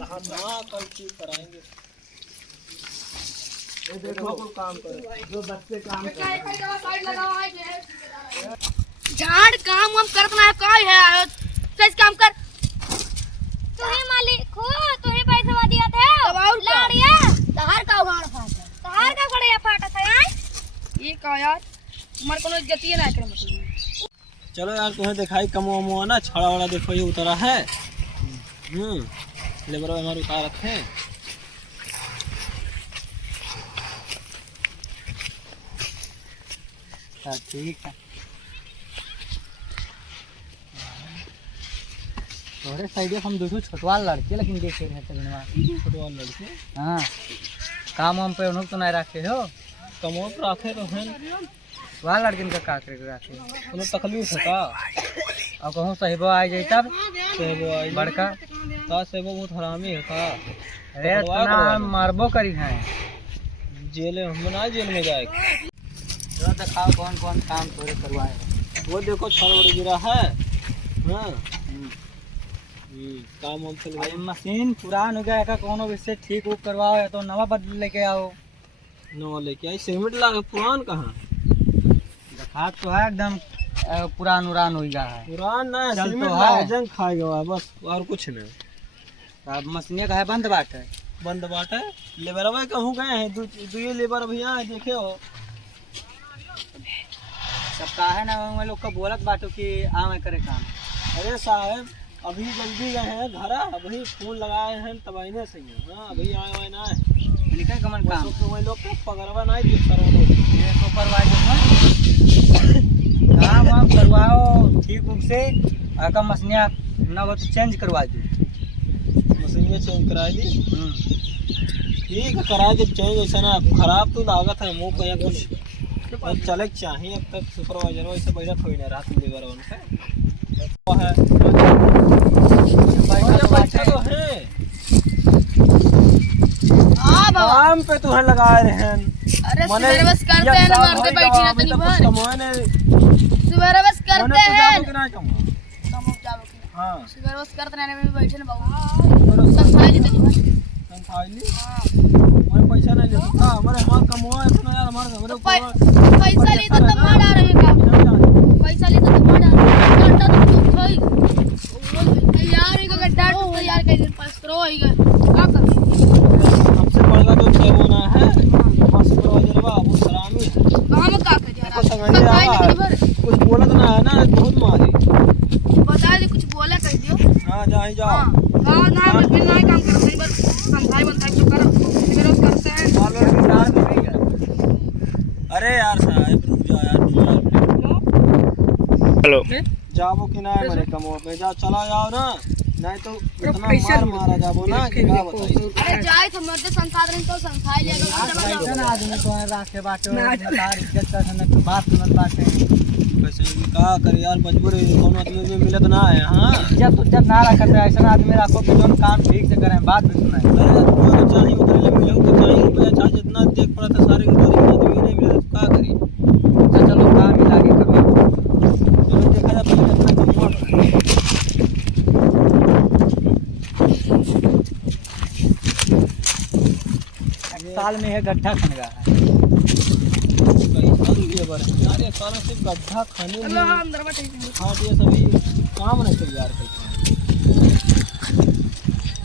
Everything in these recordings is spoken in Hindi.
हाँ कल ठीक कराएंगे। ये देखो काम करो जो बच्चे काम झाड़ काम हम करना है काय है कैसे काम कर तुम्हें मालिक हो तुम्हें पैसा दिया था लाड़िया तहार का उगाड़ फाटा तहार का बड़े फाटा था यार ये का यार हमार कोनो इज्जत ना करे मतलब। चलो यार तुम्हें दिखाई कमो ना छड़ा वड़ा देखो ये उतरा है। लेबर हमारे उतार रखे हैं। ठीक है तोरे साइड हम देखो छोटवाल लड़के लेकिन देखे हैं छोटवाल लड़के। हाँ काम वाम पे उन्होंने तो नहीं रखे हो कमो पर रखे तो हैं वहाँ लड़किन का का करे रखे उन्हें तकलीफ है का और कहूँ साहिबो आ जाए तब सेबो आई बड़का का सेबो बहुत हरामी है का। अरे इतना मारबो करी है जेल हम ना जेल में जाए। जो दिखाओ कौन कौन काम तोरे करवाए वो देखो छड़ वड़ गिरा है। हाँ काम हम से भाई मशीन पुरान हो गया का कोनो इससे ठीक उक करवाओ या तो नवा बदल लेके आओ। नवा लेके आई सीमेंट लागे पुरान कहाँ दिखा तो है एकदम पुरान उरान हो गया है पुरान ना चल सीमेंट तो लागे है। जंग खा गया बस और कुछ नहीं। अब मशीन का है बंद बाट है बंद बाट है। लेबर भाई कहूँ गए हैं दो लेबर भैया देखे हो सब का है ना मैं लोग का बोलत बाटो कि आ मैं करे काम। अरे साहब अभी जल्दी गए हैं घर अभी फूल लगाए हैं तब आईने से ही। हाँ अभी आए हुए ना निकल कमन काम वही लोग का पगरवा नहीं दिए करो ये सुपरवाइजर काम वाम करवाओ ठीक उक से आका मशीनिया ना वो तो चेंज करवा दो मशीन चेंज करा दी। ठीक है करा दे चेंज ऐसा ना खराब तो लागत है मुँह कहीं कुछ और चले चाहिए अब तक सुपरवाइजर वैसे बैठा थोड़ी ना रात में लेबर उनसे है तो है काम पे तो है लगाए रहे हैं। अरे सुबह बस करते हैं ना मारते बैठी ना तनी भर सुबह बस करते हैं कम जाओ कि हां सुबह बस करते रहने में बैठे ना बाबू संभाल ली तनी भर संभाल ली। मैं पैसा नहीं ले सकता हमारे हां कमवा इतना यार हमारे पैसा ली तो मार आ रहे काम पैसा ली तो मार आ रहे घंटा तो थई यार एक गड्ढा तो यार के दिन पास करो आएगा का कर सबसे बड़ा जो सेवोना है सुपरवाइजर बा वो सलामी है काम का कर यार संभाल ली भर कुछ बोला तो ना है ना बहुत मारी बता दे कुछ बोला कर दियो। हां जा जाओ हां ना फिर ना काम करो सही बस समझाई तो करो फिर उस करते हैं डॉलर की दाल भी है। अरे यार साहब रुक जाओ यार हेलो जाओ कि ना मेरे कमो पे जाओ चला जाओ ना नहीं तो इतना मारा जाओ ना कि क्या बताइए। अरे जाए तो मर्द संसाधन तो संसाई ले ऐसा ना आदमी तो राखे बाटो तार इज्जत का समय तो बात सुनत बाटे कैसे का करे यार मजबूरी कोनो आदमी में मिलत ना है। हां इज्जत ना रखते ऐसा आदमी रखो कि जो काम ठीक से करें बात भी सुनाए। अरे तो चाहिए उधर ले मिले तो चाहिए रुपया चाहे जितना देख पड़ा था सारे के आदमी नहीं मिले तो का करी। तो चलो काम ही लागे करवा चलो देखा जाए पहले कितना कमवा साल में है गड्ढा खनगा है यार ये सारा सिर्फ गड्ढा खाने में अल्लाह अंदर बैठे हाँ ये सभी काम नहीं तैयार करते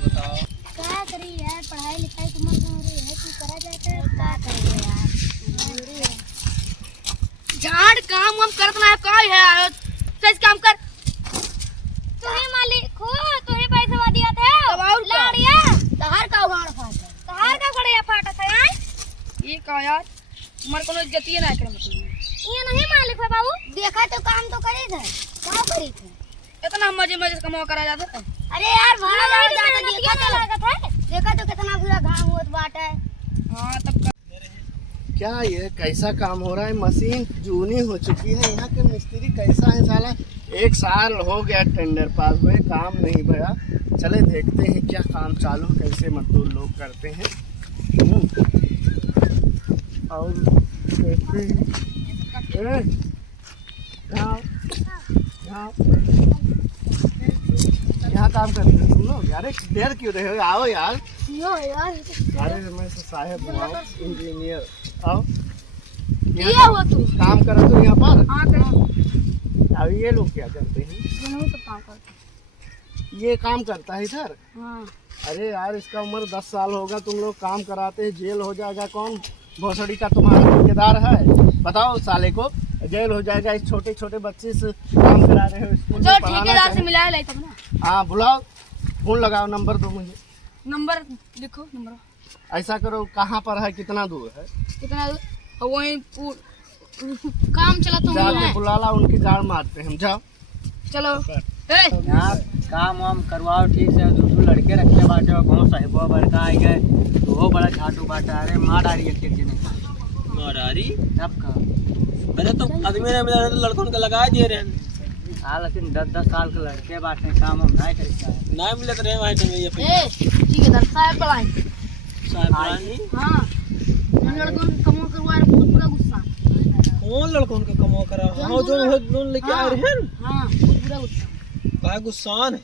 बताओ क्या करी यार पढ़ाई लिखाई तो मन हो रही है कि करा जाता है क्या करेंगे यार जरूरी है झाड़ काम हम करना है काय है कैसे काम कर तुम्हें मालिक हो तुम्हें पैसा दिया था लाड़िया तहार का उगाड़ फाटा तहार का बड़े फाटा था यार ये का यार हमार कोनो इज्जत ना करे मतलब। ये नहीं मालिक है बाबू देखा तो काम तो करे थे क्या करी थे इतना मजे मजे कमा करा जाता है। अरे यार भाड़ा जाता देखा तो लागत है देखा तो कितना बुरा घाम होत बाटा है। हां तब क्या ये कैसा काम हो रहा है। मशीन जूनी हो चुकी है। यहाँ के मिस्त्री कैसा है साला 1 साल हो गया टेंडर पास हुए काम नहीं भरा। चले देखते हैं क्या काम चालू कैसे मजदूर लोग करते हैं और देखते हैं। यहाँ काम करते हो तुम लोग? अरे देर क्यों रहे हो, आओ यार। यो यार अरे मैं साहब हूँ, आओ, इंजीनियर आओ। क्या हुआ तू? काम करो तो यहाँ पर। हाँ कर अब ये लोग क्या करते हैं? दोनों सब काम करते ये काम करता है इधर। हाँ अरे यार इसका उम्र 10 साल होगा, तुम लोग काम कराते हैं, जेल हो जाएगा। कौन भोसड़ी का तुम्हारा ठेकेदार है? बताओ साले को, जेल हो जाएगा। इस छोटे छोटे बच्चे से काम करा रहे हो, स्कूल में चलो पढ़ाना ठेकेदार से चाहिए। मिला ले तब ना। हाँ बुलाओ, फोन लगाओ, नंबर दो मुझे। नंबर लिखो नंबर। ऐसा करो, कहाँ पर है, कितना दूर है? कितना वही काम चला तो वही जाके है। बुला ला, उनकी गाड़ मारते हैं हम। जाओ चलो ए यहाँ काम वाम करवाओ ठीक से। दूसरे लड़के रखने बाटे गाँव साहिब बड़का आई गए तो वो बड़ा झाटू बाटा। अरे मार आ रही है खेत जने मारारी तब का। अरे तो आदमी ने मिला तो लड़कों का लगा दिए रे हाँ लेकिन 10-10 साल के लड़के बाटे, काम हम नहीं करता है। ना मिले तो रे भाई तुम ये पे ए ठेकेदार साहब पढ़ाई। साहब रानी हाँ हम लड़कों को कमो करवा रहे, बहुत बुरा गुस्सा। कौन लड़कों का कमो करा? हाँ जो लोन लेके आ रहे हैं हाँ बहुत बुरा गुस्सा। का गुस्सान है,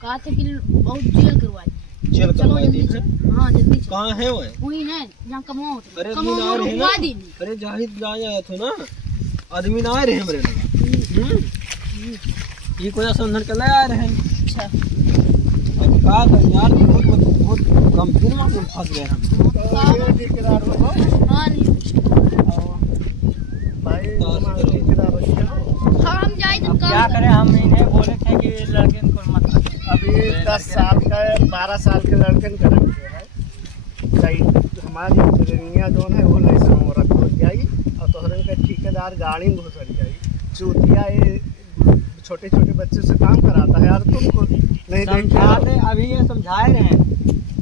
कहा थे कि बहुत जेल करवाई। जेल चलो करवा जल्दी दी चलो। है। हाँ जल्दी चलो। कहाँ है वो? वही है जहाँ कमो अरे कमो आदमी ना रहे ना, रुकवा दी। अरे जाहिद ना आया था ना, आदमी ना आ रहे हमरे लगा। ये कोई संधन के ले आ रहे हैं। अच्छा अब का कर यार, बहुत गंभीर मामले में फंस गए हम। तो ये ठेकेदार हो हाँ नहीं भाई, तुम्हारे ठेकेदार बच्चे हो। हाँ हम जाए अब तो क्या करें, हम इन्हें बोले थे कि लड़के को मत अभी 10 साल का 12 साल के लड़कन का रखे है। सही हमारी ट्रेनिया जो है वो लाइसेंस रख हो जाएगी और तोहरे का ठेकेदार गाड़ी में घुस जाएगी। चूतिया ये छोटे छोटे बच्चे से काम कराता है यार, तुमको नहीं समझाते। अभी ये समझाए रहे हैं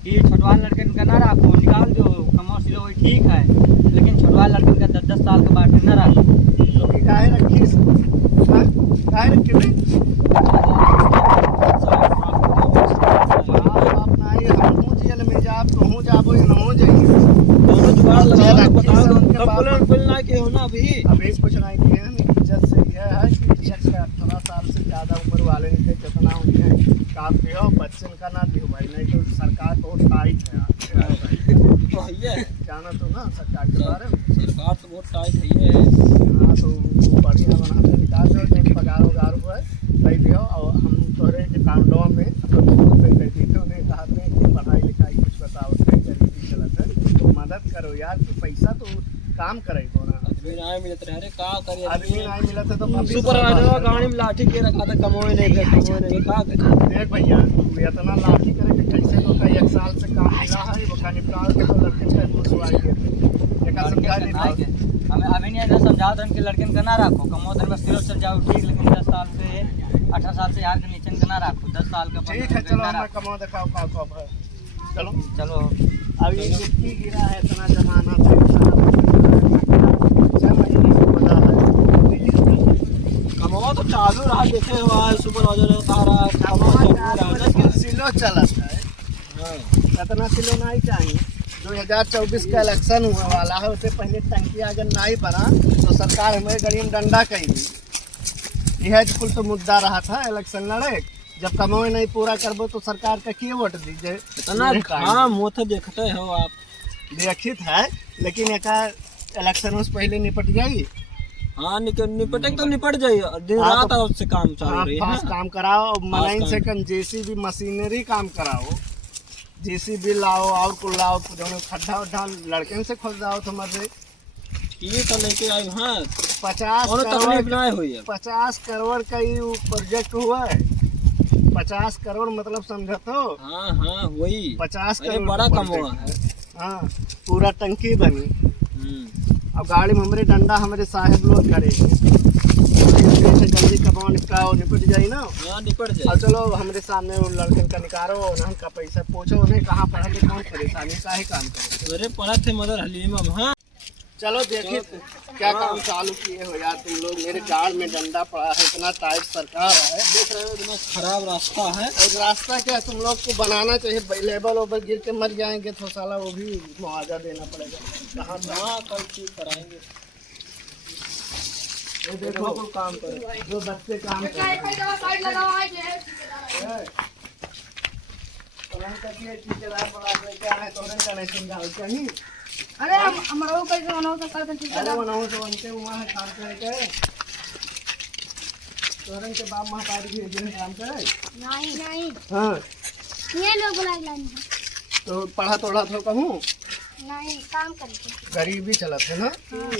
कि छोटवा लड़कन का ना रखो, निकाल जो कमो सिलो वही ठीक है, लेकिन छोटवा लड़कन का 10-10 साल का बाटे ना रखो। तो काहे रखी, काहे रखी भाई? हमहू जेल में जाब, तुहू जाबो या नहू जाइए। दोनों जुगाड़ लगा रखी बताओ से उनके तब बाप बोलना कि हो ना अभी। अभी कुछ नहीं किए हैं। इज्जत से यह है कि 18 साल से ज़्यादा उम्र वाले नहीं थे, जितना उन्हें काम दियो बच्चन का ना दियो भाई, नहीं तो सरकार बहुत टाइट है यार। तो ये जाना तो ना सरकार के बारे में। सरकार तो बहुत टाइट है। हाँ तो वो बढ़िया बना के निकाल दो, जो पगार वगार हुआ है दे दियो। और हम तोहरे अकाउंटों में रुपये दे दी थे, उन्हें कहा थे कि पढ़ाई लिखाई कुछ बताओ, गरीबी चलत है तो मदद करो यार। तो पैसा तो काम करे तो ना, आदमी ना मिलत रहे। अरे का करे आदमी नहीं मिला था तो अभी सुपरवाइजर गाड़ी में लाठी के रखा था, कमोए नहीं दे, कमोए नहीं दे, का करे? देख भैया, तू इतना लाठी करे कि कैसे तो कई 1 साल से काम मिला है, वो का निकाल के तो लड़के का घुसवाई दिए। एक समझा नहीं था। हमें अभी नहीं समझाओ तो इनके लड़कन का ना रखो, कमो दिन में सिरो चल जाओ ठीक, लेकिन 10 साल से 18 साल से यार के नीचे का ना रखो। 10 साल का ठीक है चलो, हमें कमाओ दिखाओ का कब है। चलो चलो अब ये मिट्टी गिरा है, इतना जमाना से 6 महीने से बना है। कमवा तो चालू रहा, देखे हुआ सुपरवाइजर तारा कमवा चालू रहा। 10 किलो चलत है, हाँ, इतना किलो नहीं चाहिए। 2024 का इलेक्शन हुआ वाला है, उससे पहले टंकी अगर नहीं बना तो सरकार हमें गरीब डंडा कही दी। यह कुल तो मुद्दा रहा था इलेक्शन लड़े। जब कमाई नहीं पूरा करबो तो सरकार का क्यों वोट दीजिए? इतना काम वो तो देखते हो आप। देखित है, लेकिन एक इलेक्शन से पहले निपट जाएगी। हाँ निपटे तो निपट जाइए, दिन हाँ, रात तो उससे काम चालू रही है। फास्ट काम कराओ, मलाइन काम। से कम जेसीबी मशीनरी काम कराओ, जेसीबी लाओ और कुल लाओ, जो खड्डा उड्डा लड़के से खोद जाओ तो मजे ये तो लेके आई। हाँ 50 और तकलीफ करोड़ ना हुई है। 50 करोड़ का ये प्रोजेक्ट हुआ है। 50 करोड़ मतलब समझो तो हाँ हाँ वही 50 अरे करोड़ बड़ा का कम हुआ प्रोजेक्ट है। हाँ पूरा टंकी बनी। हम्म। अब गाड़ी में हमारे डंडा हमारे साहेब लोग करेंगे, जल्दी कमाओ निपटाओ, निपट जाए ना। हाँ निपट और जाए। चलो हमारे सामने उन लड़कन का निकालो, उनका पैसा पूछो, उन्हें कहाँ पढ़ा के कौन परेशानी का ही काम करे। अरे पढ़ा थे मदर हलीम। अब हाँ चलो देखिए क्या काम चालू किए हो यार तुम लोग। मेरे गाड़ में डंडा पड़ा है, इतना टाइट सरकार है, देख रहे हो इतना खराब रास्ता है। और रास्ता क्या तुम लोग को बनाना चाहिए। लेबल ओबल गिर के मर जाएंगे तो साला वो भी मुआवजा देना पड़ेगा। कहाँ हाँ कल ठीक कराएंगे। ये देखो काम करो, जो बच्चे काम कर साइड लगाओ है। तुरंत कटिए ठेकेदार बड़ा लेके आए तुरंत कनेक्शन डाल चाहिए। अरे हमारा वो कैसे बनाओ तो कर ठीक अरे बनाओ तो बनते वहाँ है काम करके तुरंत के बाप महतारी भेजे हैं काम करे। नहीं नहीं हाँ ये लोग बुला लाइन तो पढ़ा तोड़ा तो कहूँ नहीं काम करके गरीबी चलत है ना,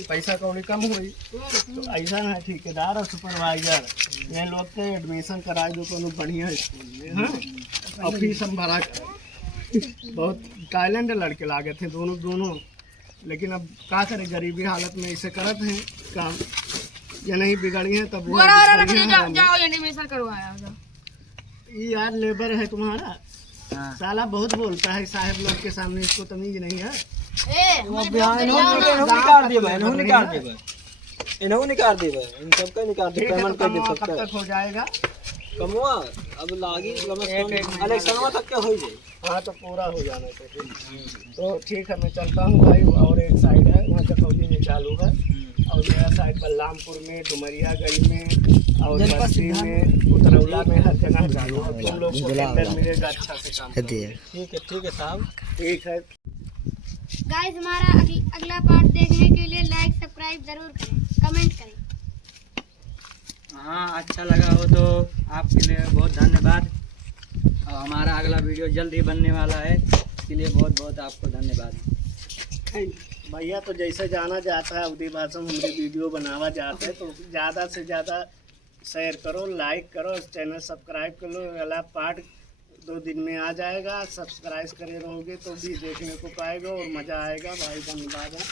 पैसा कौड़ी कम हुई तो ऐसा है ठेकेदार और सुपरवाइजर ये लोग के एडमिशन कराए दो कोनो बढ़िया स्कूल में। हाँ और फीस हम भरा कर बहुत टैलेंट लड़के लागे थे दोनों लेकिन अब क्या करे गरीबी हालत में ऐसे करत हैं काम या नहीं बिगड़ी है तब वो जाओ एनिमेशन करवाया ये यार लेबर है तुम्हारा हाँ। साला बहुत बोलता है साहब लोग के सामने, इसको तमीज नहीं है। वो बिहान इन्होंने निकाल दिए भाई, इन्होंने निकाल दिए भाई, इन्होंने निकाल दिए भाई, इन सबका निकाल दिए, पेमेंट कर दे कब तक हो जाएगा कमवा अब लागी इलेक्शनवा तक के हो जाए। हाँ तो पूरा हो जाना चाहिए। तो ठीक है मैं चलता हूँ भाई, और एक साइड है वहाँ चकौली में चालू है और मेरा साइड बलरामपुर में डुमरियागंज में और बस्ती में उतरौला में हर जगह चालू है। तुम लोग को टेंडर मिलेगा अच्छा से काम करो। ठीक है साहब, ठीक है। गाइस हमारा अगला पार्ट देखने के लिए लाइक सब्सक्राइब जरूर करें, कमेंट करें। हाँ अच्छा लगा हो तो आपके लिए बहुत धन्यवाद और हमारा अगला वीडियो जल्द ही बनने वाला है, इसके लिए बहुत बहुत आपको धन्यवाद। भैया तो जैसे जाना जाता है उदी भाषा में हमारे वीडियो बनावा जाता है तो ज़्यादा से ज़्यादा शेयर करो, लाइक करो, चैनल सब्सक्राइब कर लो। अगला पार्ट 2 दिन में आ जाएगा, सब्सक्राइब करे रहोगे तो भी देखने को पाएगा और मज़ा आएगा भाई। धन्यवाद है।